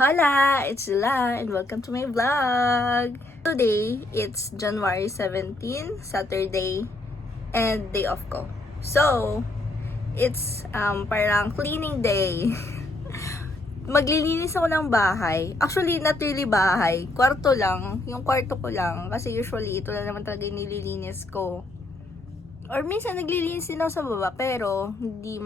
Hola! It's Zila and welcome to my vlog! Today, it's January 17, Saturday, and day off ko. So, it's parang cleaning day. Maglilinis ako ng bahay. Actually, not really bahay. Kwarto lang. Yung kwarto ko lang. Kasi usually, ito lang naman talaga yung nililinis ko. Or minsan, naglilinis din ako sa baba. Pero, hindi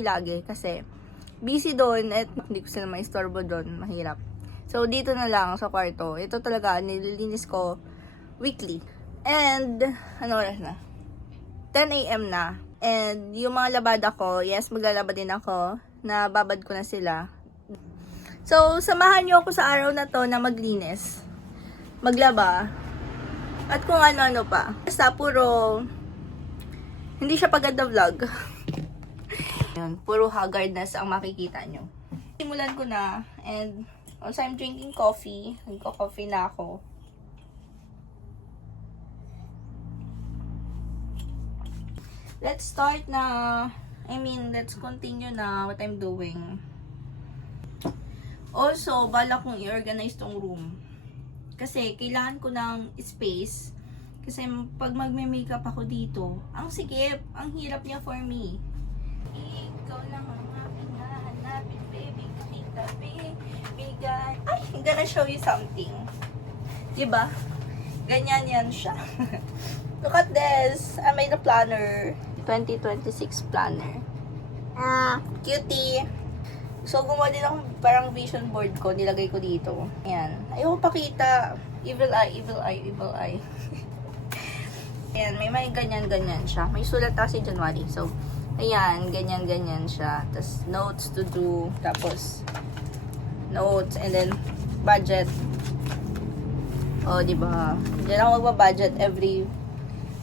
lagi. Kasi, busy doon at hindi ko sila maistorbo doon. Mahirap. So, dito na lang sa kwarto. Ito talaga, nililinis ko weekly. And, ano oras na? 10 a.m. na. And, yung mga labada ko, yes, maglalaba din ako. Nababad ko na sila. So, samahan nyo ako sa araw na to na maglinis. Maglaba. At kung ano-ano pa. Basta, puro hindi siya paganda vlog. Yun, puro haggardness ang makikita nyo. Simulan ko na. And, also I'm drinking coffee. Nagko-coffee na ako. Let's continue na what I'm doing. Also, bala kong i-organize tong room. Kasi, kailangan ko ng space. Kasi, pag magme-makeup ako dito, ang sikip, ang hirap niya for me. Ikaw lang ang aking hahanapin, baby. Kita, bigay. Ay, I'm gonna show you something. Diba? Ganyan yan siya. Look at this. I made a planner. 2026 planner. Cutie. So, gumawa din ako parang vision board ko. Nilagay ko dito. Ayan. Ayoko pakita. Evil eye, evil eye, evil eye. Ayan. May ganyan-ganyan siya. May sulat kasi January. So, ayan. Ganyan-ganyan siya. Tapos, notes to do. Tapos, notes. And then, budget. O, diba? Diyan ako magpa-budget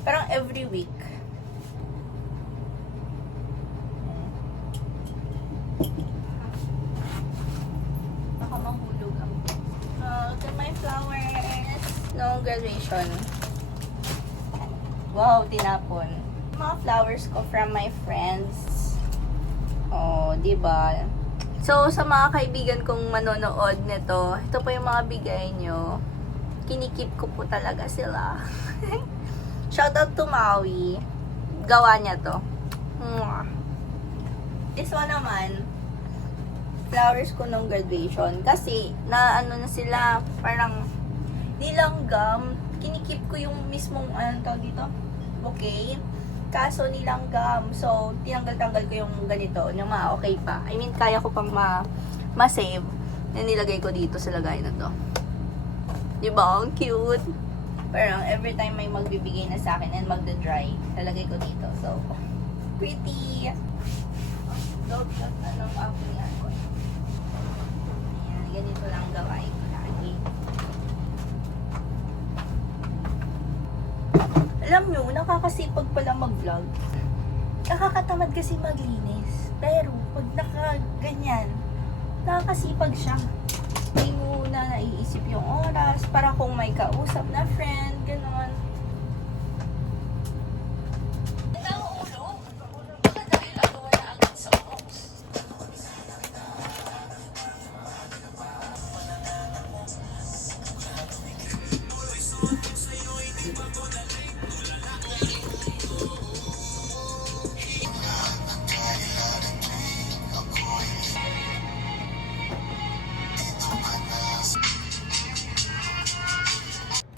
parang every week. Baka mahulog ang look at my flowers. No graduation. Wow, tinapon. Mga flowers ko from my friends. Oh, diba? So, sa mga kaibigan kong manonood nito, ito po yung mga bigay nyo. Kinikip ko po talaga sila. Shoutout to Maui. Gawa niya to. This one naman, flowers ko nung graduation. Kasi, na sila, parang, nilanggam. Kinikip ko yung mismong, tawag dito? Bouquet. Kaso nilanggam. So, tinanggal-tanggal ko yung ganito. Yung okay pa. I mean, kaya ko pang ma-save. Na nilagay ko dito sa lagay na to. Diba? Ang cute. Parang every time may magbibigay na sa akin and magda-dry, lalagay ko dito. So, pretty. Don't anong aking ko. Ayan, ganito lang gawain ko lagi. Alam nyo, nakakasipag pala mag-vlog. Nakakatamad kasi maglinis. Pero, pag nakaganyan, nakakasipag siya. Hindi mo na naiisip yung oras para kung may kausap na friend, gano'n.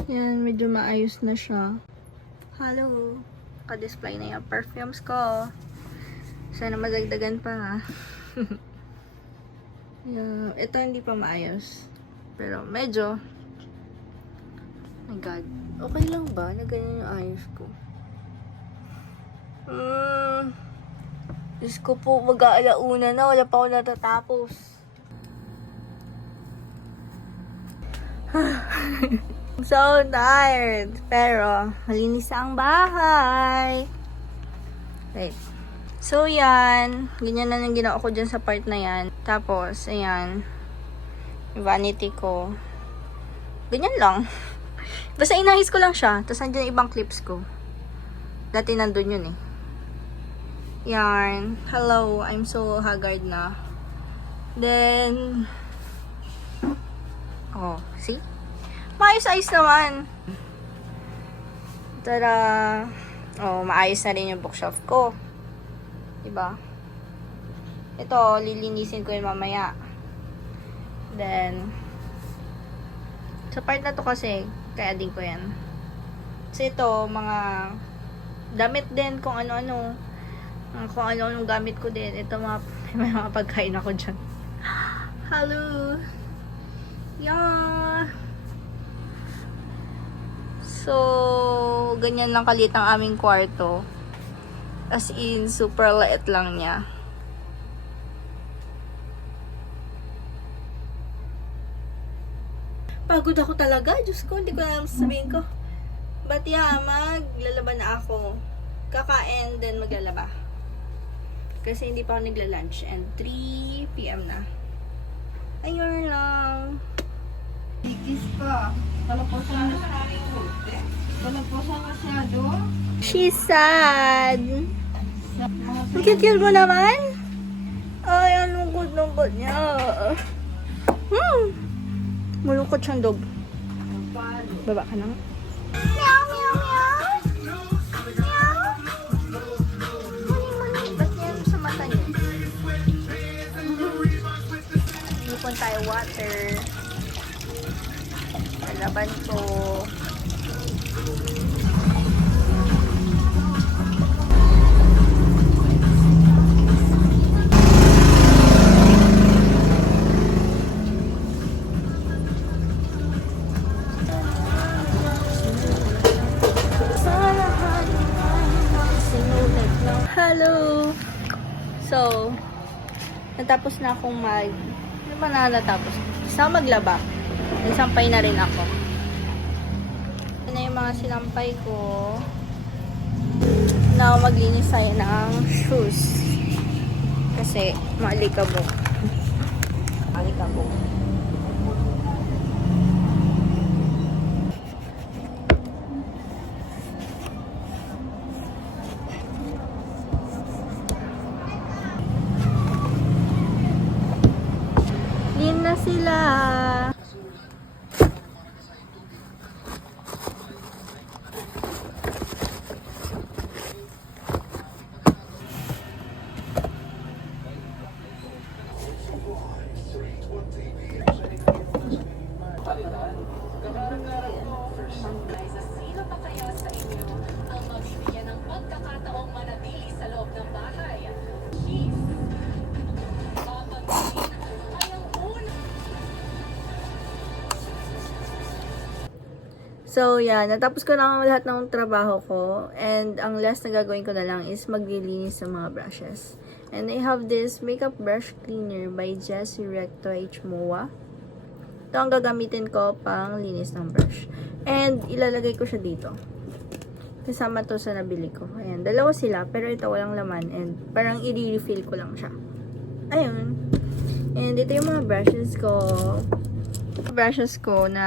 Yan, medyo maayos na siya. Hello! Naka-display na yung perfumes ko. Sana madagdagan pa. Yeah, ito hindi pa maayos. Pero medyo. Oh my God. Okay lang ba na ganyan yung ayos ko? Diyos ko po, mag-aalauna na. Wala pa ako natatapos. So tired. Pero, malinis ang bahay. Wait. So, yan. Ganyan na yung ginawa ko dyan sa part na yan. Tapos, ayan. Vanity ko. Ganyan lang. Basta inahis ko lang siya. Tapos, nandiyan yung ibang clips ko. Dati nandun yun eh. Yarn. Hello. I'm so haggard na. Then, Oh, see? Maayos-ayos naman. Tara. Oh, maayos na rin yung bookshelf ko. Diba? Ito, lilinisin ko yun mamaya. Then, sa part na to kasi, kaya din ko yan. Kasi ito, mga damit din, kung ano-ano. Kung ano-anong gamit ko din. Ito, may mga pagkain ako dyan. Hello! Yeah! So, ganyan lang kalit ang aming kwarto. As in, super liit lang niya. Pagod ako talaga. Diyos ko, hindi ko alam sabihin ko. But yeah, maglalaba na ako. Kakain, then maglalaba. Kasi hindi pa ako nagla-lunch. And 3 p.m. na. Ayun lang. Ikis ka. Talaposan na. Talaposan masyado. She's sad. Ang cute mo naman. Ay, ang lungkot-lungkot niya. Malungkot siyang dog. Baba ka na. Meow, meow, meow. Meow. Mani. Ba't yan sa mata niya? Ipon tayo water. Laban ko. Hello! So, natapos na akong ano ba na natapos? Isa maglaba. Nagsampay na rin ako. Ito na yung mga sinampay ko. Now, maglinis tayo ng shoes. Kasi, maalikabok. Maalikabok. Clean na sila. Sino pa kaya sa inyo ang mabibigyan ng pagkakataong manatili sa loob ng bahay? Please. Papansin ay ang una. So, yeah. Natapos ko na lahat ng trabaho ko. And, ang last na gagawin ko na lang is maglilinis ng mga brushes. And I have this makeup brush cleaner by Jessie Recto H. Moa. Ito ang gagamitin ko pang linis ng brush. And, ilalagay ko siya dito. Kasama to sa nabili ko. Ayan, dalawa sila. Pero ito walang laman. And, parang i-refill ko lang siya. Ayun. And, ito yung mga brushes ko. Brushes ko na,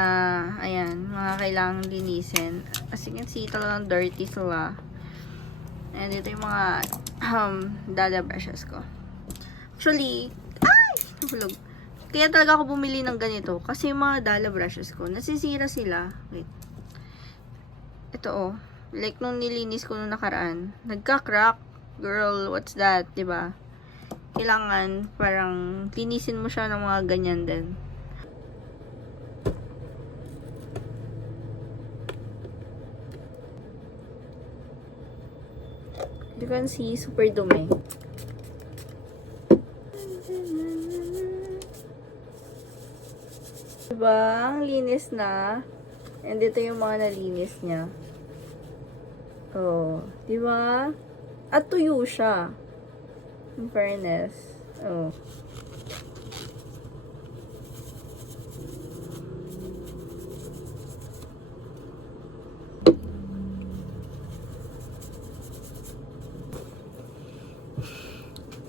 ayan, mga kailangang linisin. As you can see, talagang dirty sila. And, ito yung mga, dada brushes ko. Actually, ay! Nahulog. Kaya talaga ako bumili ng ganito. Kasi yung mga dala brushes ko, nasisira sila. Wait. Ito oh. Like nung nilinis ko nung nakaraan. Nagka-crack. Girl, what's that? Diba? Kailangan parang linisin mo siya ng mga ganyan din. You can see, super dumi. Diba? Ang linis na. And ito yung mga nalinis niya. Oh. Diba? At tuyo siya. In fairness. Oh.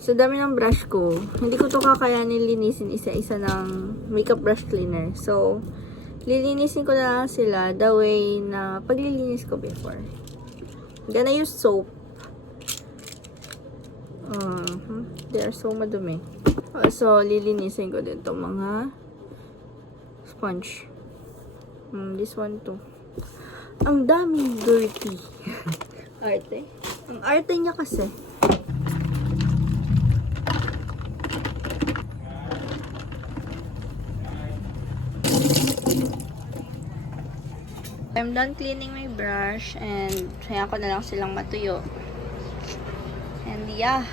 So, dami ng brush ko. Hindi ko to kakayanin linisin isa-isa ng makeup brush cleaner. So, lilinisin ko na lang sila the way na paglilinis ko before. I'm gonna use soap. They are so madumi. So, lilinisin ko din itong mga sponge. This one too. Ang daming dirty. Arte. Ang arte niya kasi. I'm done cleaning my brush and kaya ko na lang silang matuyo. And yeah.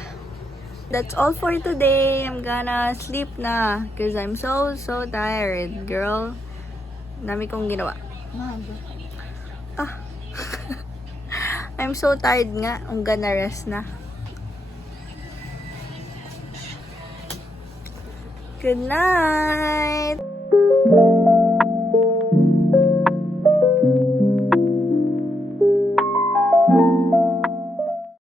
That's all for today. I'm gonna sleep na because I'm so tired, girl. Dami kong ginawa. Ah. I'm so tired nga. I'm gonna rest na. Good night.